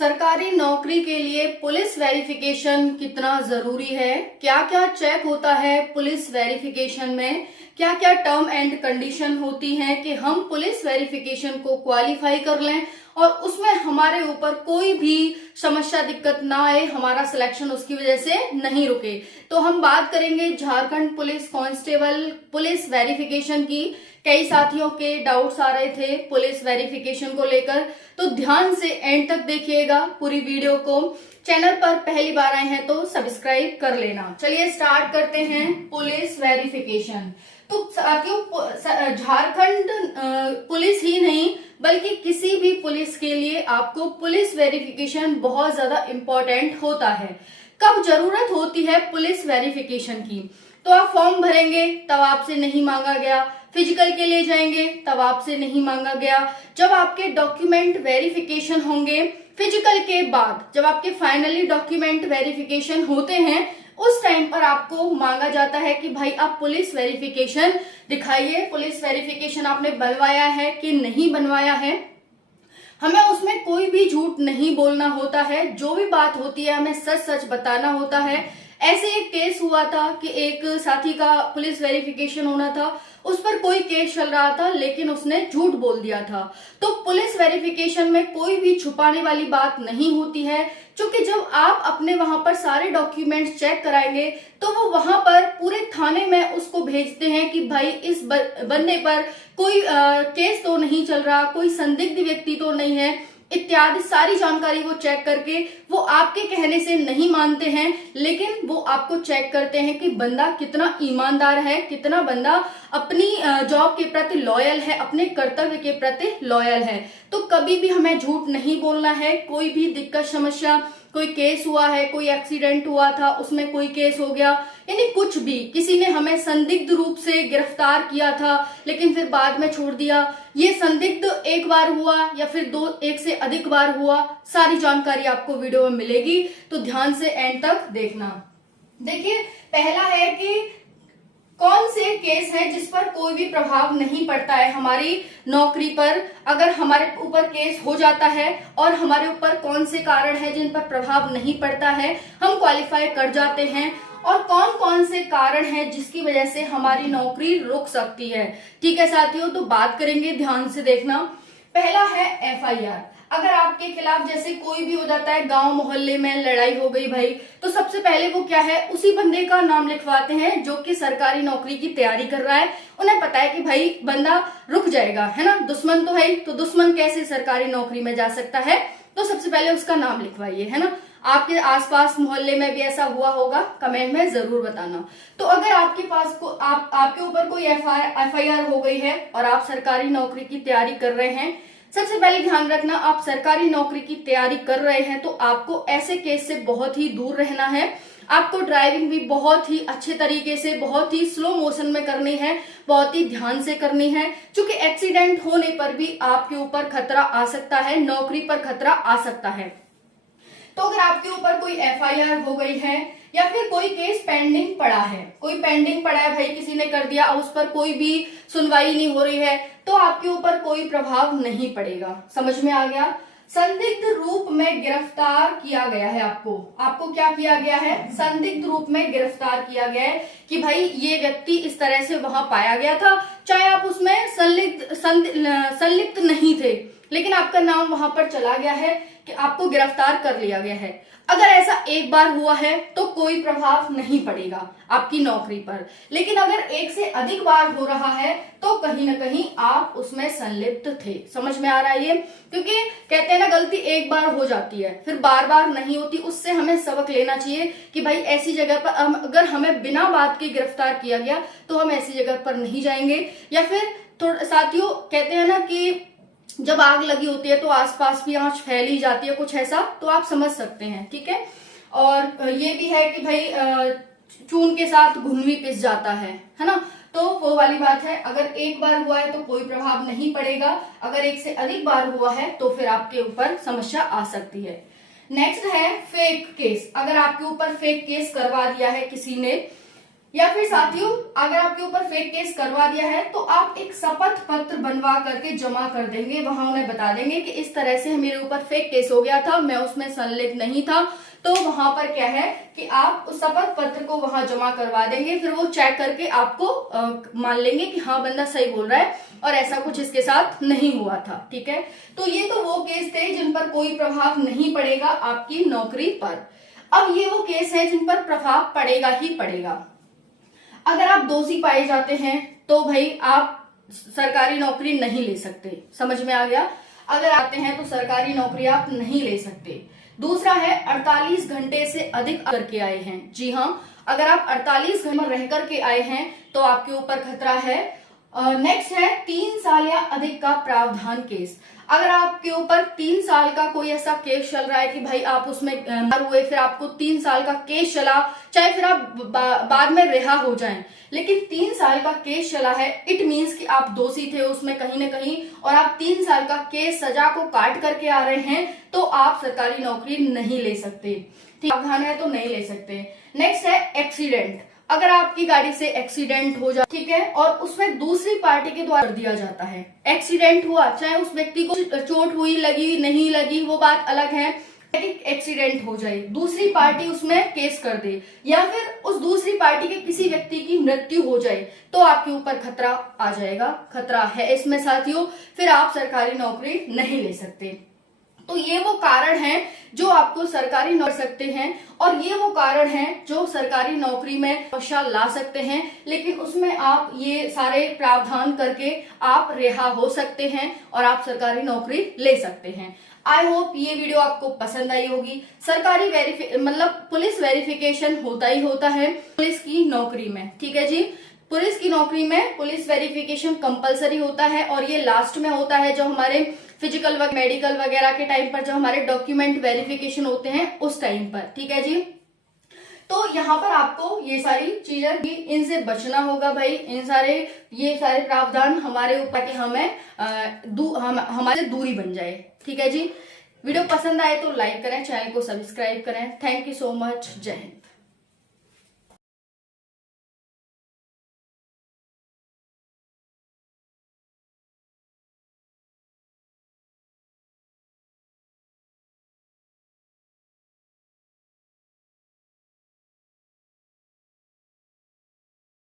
सरकारी नौकरी के लिए पुलिस वेरिफिकेशन कितना जरूरी है, क्या क्या चेक होता है पुलिस वेरिफिकेशन में, क्या क्या टर्म एंड कंडीशन होती हैं कि हम पुलिस वेरिफिकेशन को क्वालिफाई कर लें और उसमें हमारे ऊपर कोई भी समस्या दिक्कत ना आए, हमारा सिलेक्शन उसकी वजह से नहीं रुके। तो हम बात करेंगे Jharkhand police constable police verification की। कई साथियों के डाउट्स आ रहे थे पुलिस वेरिफिकेशन को लेकर, तो ध्यान से एंड तक देखिएगा पूरी वीडियो को। चैनल पर पहली बार आए हैं तो सब्सक्राइब कर लेना। चलिए स्टार्ट करते हैं पुलिस वेरिफिकेशन। तो साथियों, झारखंड पुलिस ही नहीं बल्कि किसी भी पुलिस के लिए आपको पुलिस वेरिफिकेशन बहुत ज्यादा इंपॉर्टेंट होता है। कब जरूरत होती है पुलिस वेरिफिकेशन की? तो आप फॉर्म भरेंगे तब आपसे नहीं मांगा गया, फिजिकल के लिए जाएंगे तब आपसे नहीं मांगा गया, जब आपके डॉक्यूमेंट वेरिफिकेशन होंगे फिजिकल के बाद, जब आपके फाइनली डॉक्यूमेंट वेरिफिकेशन होते हैं उस टाइम पर आपको मांगा जाता है कि भाई आप पुलिस वेरिफिकेशन दिखाइए, पुलिस वेरिफिकेशन आपने बनवाया है कि नहीं बनवाया है। हमें उसमें कोई भी झूठ नहीं बोलना होता है, जो भी बात होती है हमें सच सच बताना होता है। ऐसे एक केस हुआ था कि एक साथी का पुलिस वेरिफिकेशन होना था, उस पर कोई केस चल रहा था लेकिन उसने झूठ बोल दिया था। तो पुलिस वेरिफिकेशन में कोई भी छुपाने वाली बात नहीं होती है, क्योंकि जब आप अपने वहां पर सारे डॉक्यूमेंट्स चेक कराएंगे तो वो वहां पर पूरे थाने में उसको भेजते हैं कि भाई इस बंदे पर कोई केस तो नहीं चल रहा, कोई संदिग्ध व्यक्ति तो नहीं है, इत्यादि सारी जानकारी वो चेक करके वो आपके कहने से नहीं मानते हैं, लेकिन वो आपको चेक करते हैं कि बंदा कितना ईमानदार है, कितना बंदा अपनी जॉब के प्रति लॉयल है, अपने कर्तव्य के प्रति लॉयल है। तो कभी भी हमें झूठ नहीं बोलना है। कोई भी दिक्कत समस्या, कोई केस हुआ है, कोई एक्सीडेंट हुआ था उसमें कोई केस हो गया, यानी कुछ भी, किसी ने हमें संदिग्ध रूप से गिरफ्तार किया था लेकिन फिर बाद में छोड़ दिया, ये संदिग्ध एक बार हुआ या फिर एक से अधिक बार हुआ, सारी जानकारी आपको वीडियो में मिलेगी, तो ध्यान से एंड तक देखना। देखिए, पहला है कि कौन से केस है जिस पर कोई भी प्रभाव नहीं पड़ता है हमारी नौकरी पर। अगर हमारे ऊपर केस हो जाता है और हमारे ऊपर कौन से कारण है जिन पर प्रभाव नहीं पड़ता है, हम क्वालिफाई कर जाते हैं, और कौन कौन से कारण हैं जिसकी वजह से हमारी नौकरी रुक सकती है। ठीक है साथियों, तो बात करेंगे, ध्यान से देखना। पहला है एफआईआर। अगर आपके खिलाफ जैसे कोई भी हो जाता है, गांव मोहल्ले में लड़ाई हो गई भाई, तो सबसे पहले वो क्या है, उसी बंदे का नाम लिखवाते हैं जो कि सरकारी नौकरी की तैयारी कर रहा है। उन्हें पता है कि भाई बंदा रुक जाएगा, है ना, दुश्मन तो है ही, तो दुश्मन कैसे सरकारी नौकरी में जा सकता है, तो सबसे पहले उसका नाम लिखवाइए, है ना। आपके आसपास मोहल्ले में भी ऐसा हुआ होगा, कमेंट में जरूर बताना। तो अगर आपके पास आपके ऊपर कोई एफआईआर हो गई है और आप सरकारी नौकरी की तैयारी कर रहे हैं, सबसे पहले ध्यान रखना, आप सरकारी नौकरी की तैयारी कर रहे हैं तो आपको ऐसे केस से बहुत ही दूर रहना है। आपको ड्राइविंग भी बहुत ही अच्छे तरीके से, बहुत ही स्लो मोशन में करनी है, बहुत ही ध्यान से करनी है, क्योंकि एक्सीडेंट होने पर भी आपके ऊपर खतरा आ सकता है, नौकरी पर खतरा आ सकता है। तो अगर आपके ऊपर कोई एफआईआर हो गई है या फिर कोई केस पेंडिंग पड़ा है, कोई पेंडिंग पड़ा है भाई, किसी ने कर दिया, उस पर कोई भी सुनवाई नहीं हो रही है, तो आपके ऊपर कोई प्रभाव नहीं पड़ेगा। समझ में आ गया। संदिग्ध रूप में गिरफ्तार किया गया है, आपको क्या किया गया है, संदिग्ध रूप में गिरफ्तार किया गया है कि भाई ये व्यक्ति इस तरह से वहां पाया गया था, चाहे आप उसमें संलिप्त नहीं थे, लेकिन आपका नाम वहां पर चला गया है कि आपको गिरफ्तार कर लिया गया है। अगर ऐसा एक बार हुआ है तो कोई प्रभाव नहीं पड़ेगा आपकी नौकरी पर, लेकिन अगर एक से अधिक बार हो रहा है तो कहीं ना कहीं आप उसमें संलिप्त थे। समझ में आ रहा है ये? क्योंकि कहते हैं ना, गलती एक बार हो जाती है फिर बार बार नहीं होती, उससे हमें सबक लेना चाहिए कि भाई ऐसी जगह पर अगर हमें बिना बात के गिरफ्तार किया गया तो हम ऐसी जगह पर नहीं जाएंगे। या फिर साथियों, कहते हैं ना कि जब आग लगी होती है तो आसपास भी आंच फैल ही जाती है, कुछ ऐसा, तो आप समझ सकते हैं। ठीक है। और ये भी है कि भाई चून के साथ घुन भी पिस जाता है ना, तो वो वाली बात है। अगर एक बार हुआ है तो कोई प्रभाव नहीं पड़ेगा, अगर एक से अधिक बार हुआ है तो फिर आपके ऊपर समस्या आ सकती है। नेक्स्ट है फेक केस। अगर आपके ऊपर फेक केस करवा दिया है किसी ने, या फिर साथियों अगर आपके ऊपर फेक केस करवा दिया है तो आप एक शपथ पत्र बनवा करके जमा कर देंगे, वहां उन्हें बता देंगे कि इस तरह से मेरे ऊपर फेक केस हो गया था, मैं उसमें संलिप्त नहीं था। तो वहां पर क्या है कि आप उस शपथ पत्र को वहां जमा करवा देंगे, फिर वो चेक करके आपको मान लेंगे कि हाँ बंदा सही बोल रहा है और ऐसा कुछ इसके साथ नहीं हुआ था। ठीक है, तो ये तो वो केस थे जिन पर कोई प्रभाव नहीं पड़ेगा आपकी नौकरी पर। अब ये वो केस है जिन पर प्रभाव पड़ेगा ही पड़ेगा। अगर आप दोषी पाए जाते हैं तो भाई आप सरकारी नौकरी नहीं ले सकते, समझ में आ गया। अगर आते हैं तो सरकारी नौकरी आप नहीं ले सकते। दूसरा है 48 घंटे से अधिक करके आए हैं। जी हाँ, अगर आप 48 घंटे रह करके आए हैं तो आपके ऊपर खतरा है। नेक्स्ट है 3 साल या अधिक का प्रावधान केस। अगर आपके ऊपर 3 साल का कोई ऐसा केस चल रहा है कि भाई आप उसमें मर हुए, फिर आपको 3 साल का केस चला, चाहे फिर आप बाद में रिहा हो जाएं, लेकिन 3 साल का केस चला है, इट मीन्स कि आप दोषी थे उसमें कहीं ना कहीं और आप 3 साल का केस सजा को काट करके आ रहे हैं, तो आप सरकारी नौकरी नहीं ले सकते। ठीक, प्रावधान है तो नहीं ले सकते। नेक्स्ट है एक्सीडेंट। अगर आपकी गाड़ी से एक्सीडेंट हो जाए, ठीक है, और उसमें दूसरी पार्टी के द्वारा कर दिया जाता है, एक्सीडेंट हुआ, चाहे उस व्यक्ति को चोट हुई, लगी नहीं लगी वो बात अलग है, एक्सीडेंट हो जाए, दूसरी पार्टी उसमें केस कर दे या फिर उस दूसरी पार्टी के किसी व्यक्ति की मृत्यु हो जाए, तो आपके ऊपर खतरा आ जाएगा, खतरा है इसमें साथियों, फिर आप सरकारी नौकरी नहीं ले सकते। तो ये वो कारण हैं जो आपको सरकारी नौकरी सकते हैं और ये वो कारण हैं जो सरकारी नौकरी में समस्या ला सकते हैं, लेकिन उसमें आप ये सारे प्रावधान करके आप रिहा हो सकते हैं और आप सरकारी नौकरी ले सकते हैं। आई होप ये वीडियो आपको पसंद आई होगी। सरकारी मतलब पुलिस वेरिफिकेशन होता ही होता है पुलिस की नौकरी में, ठीक है जी। पुलिस की नौकरी में पुलिस वेरिफिकेशन कंपलसरी होता है और ये लास्ट में होता है, जो हमारे फिजिकल व मेडिकल वगैरह के टाइम पर, जो हमारे डॉक्यूमेंट वेरिफिकेशन होते हैं उस टाइम पर, ठीक है जी। तो यहाँ पर आपको ये सारी चीजें इनसे बचना होगा भाई, ये सारे प्रावधान हमारे ऊपर कि हमें हमारे दूरी बन जाए, ठीक है जी। वीडियो पसंद आए तो लाइक करें, चैनल को सब्सक्राइब करें। थैंक यू सो मच, जय हिंद।